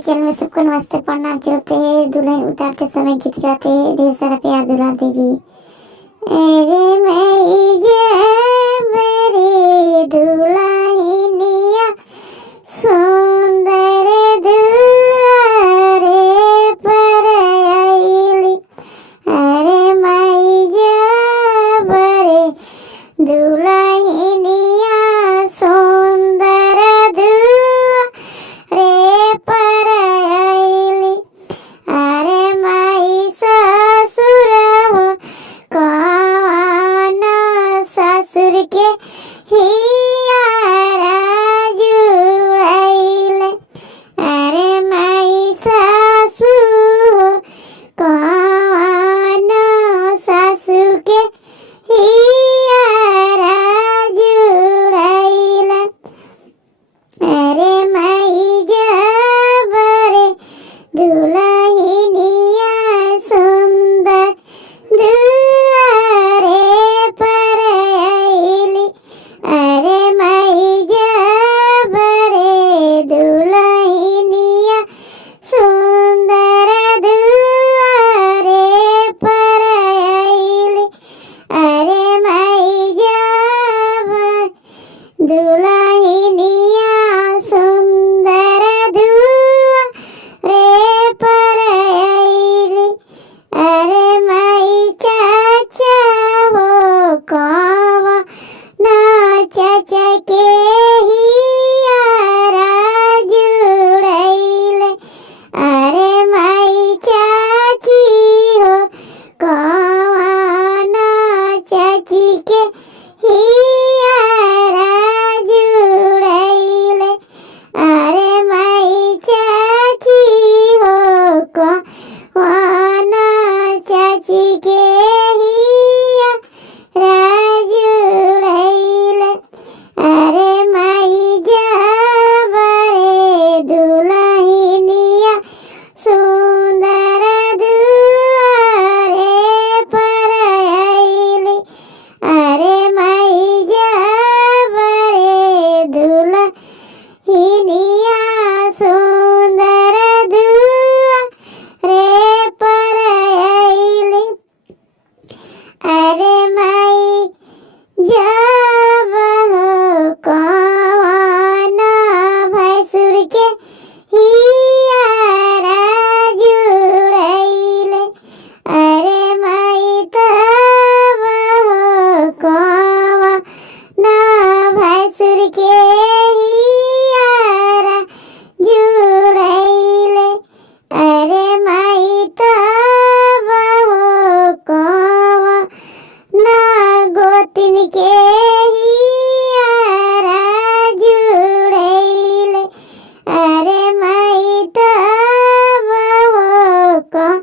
Channel में सबको नमस्ते प्रणाम। चलते हैं दुल्हन उतारते समय गीत गाते हैं। ढेर सारा प्यार दुलार दीजिए। अरे मैं मेरे दुल्हनिया सुंदर दुआरे पर आइली। अरे मैं बरे दुल्हनिया सुंदर दुआरे पर आइली। अरे माई ससुर हो कौन ससुर के हियारा जुड़ैले। अरे माई ससुर हो कौन ससुर के हियारा जुड़ैले। अरे माई जबरे दुल्हनिया सुंदर दुआरे पर आइली। अरे माई जबरे दुल्हनिया सुंदर दुआरे पर आइली। अरे माई जबर दुल्हनिया सुंदर दुआरे पर आइली। अरे माई चाचा हो कौन चाचा के हियारा जुड़ैले। अरे माई चाची हो कौन चाची के हियारा जुड़ैले। अरे माई चाची हो कौन चाची के हियारा जुड़ैले। अरे माई जबरे दुल्हनिया सुंदर दुआरे पर आइली। अरे माई जबरे दुल्हनिया सुंदर दुआरे पर आइली। अरे माई जब हो कौन भैंसुर के हियारा जुड़ैले। अरे माई तब हो कौन भैंसुर के हियारा जुड़ैले। अरे माई तब हो कौन गोतिन के हियारा जुड़ैले। अरे माई तब हो कौन